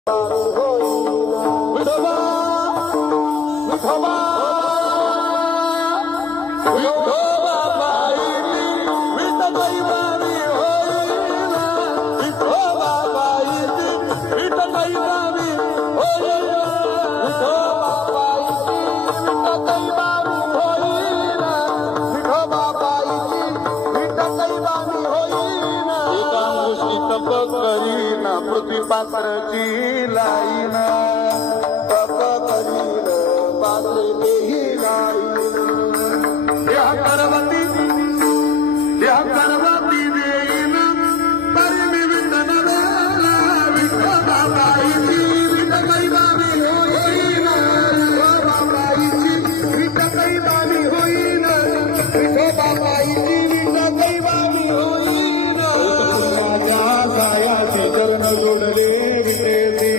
विठोबा विठोबा विठोबा बाईनी विठ दैवानी होईना विठोबा बाईनी विठ दैवानी होईना विठोबा बाईनी विठ दैवानी होईना विठोबा बाईनी विठ दैवानी होईना एका मुशीत करीना पृथ्वी पात्रची लाई